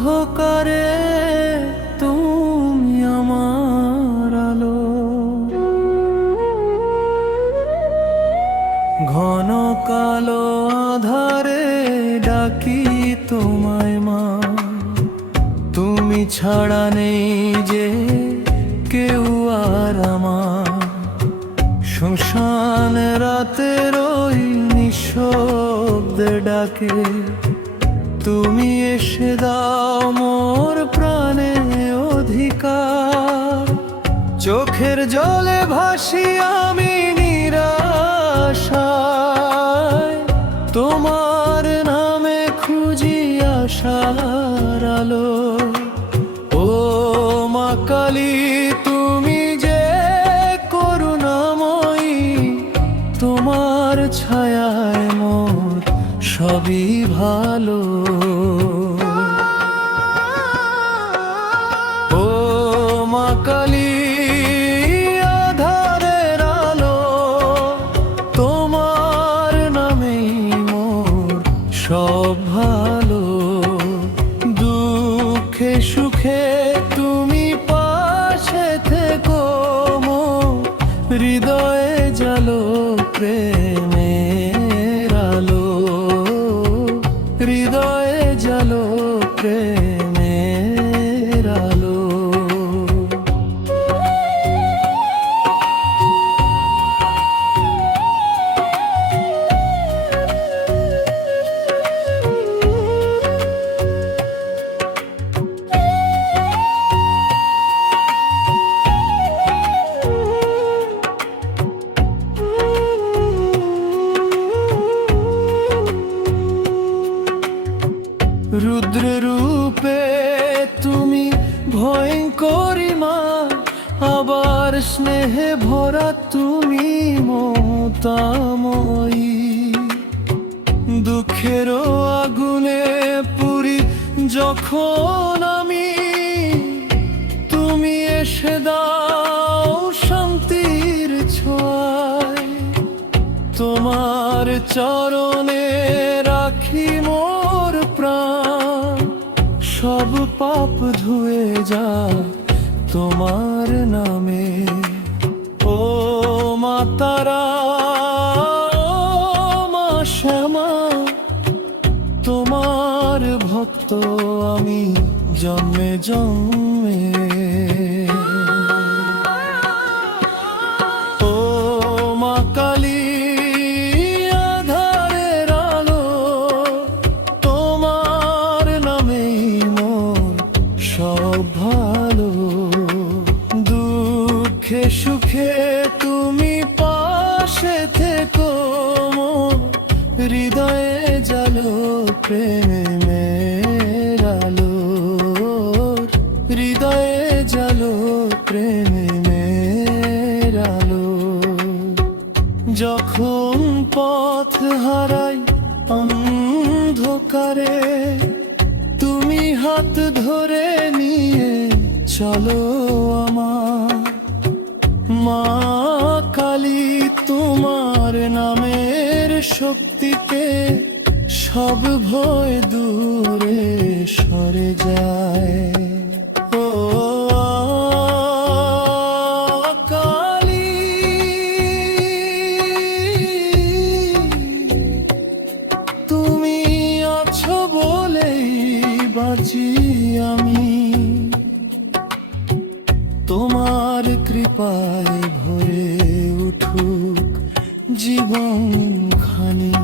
অন্ধকারে তুমি আমার আলো, ঘন কালো আধারে ডাকি তোমায় মা। তুমি ছাড়া নেই যে কেউ আর আমার, শ্মশান রাতের ওই নিঃশব্দে ডাকে তুমি এসে দাও মোর প্রাণে অধিকার। চোখের জলে ভাসি আমি নিরাশায়, তোমার নামে খুঁজি আশার আলো। ও মা কালী তুমি যে করুণাময়ী, তোমার ছায়ায় মোর সবই ভালো। ও মা কালী আধারের আলো, তোমার নামেই মোর সব ভালো। দুঃখে সুখে তুমি পাশে থেকো মোর, হৃদয়ে জ্বালো প্রেমের আলো, হৃদয়ে জ্বালো প্রেমের আলো। রুদ্র রূপে তুমি ভয়ঙ্করী মা, আবার স্নেহে ভরা তুমি মমতাময়ী। দুঃখের আগুনে পুরি যখন আমি, তুমি এসে দাও শান্তির ছোঁয়ায়। তোমার চরণে রাখি মোর প্রাণ, সব পাপ ধুয়ে যা তোমার নামে। ও মা তারা, ও মা শ্যামা, তোমার ভক্ত আমি জন্মে জন্মে। ও মা কালী আধারের আলো, তোমার নামেই মোর সব ভালো। দুঃখে সুখে তুমি পাশে থেকো মোর, হৃদয়ে জ্বালো প্রেমের আলো, হৃদয়ে জ্বালো প্রেমের আলো। যখন পথ হারাই অন্ধকারে, তুমি হাত ধরে নিয়ে চলো আমার। মা কালী তোমার নামের শক্তিতে সব ভয় দূরে সরে যায়। ও কালী তুমি আছো বলেই বাঁচি আমি, তোমার কৃপায় ভরে উঠুক জীবন খানি।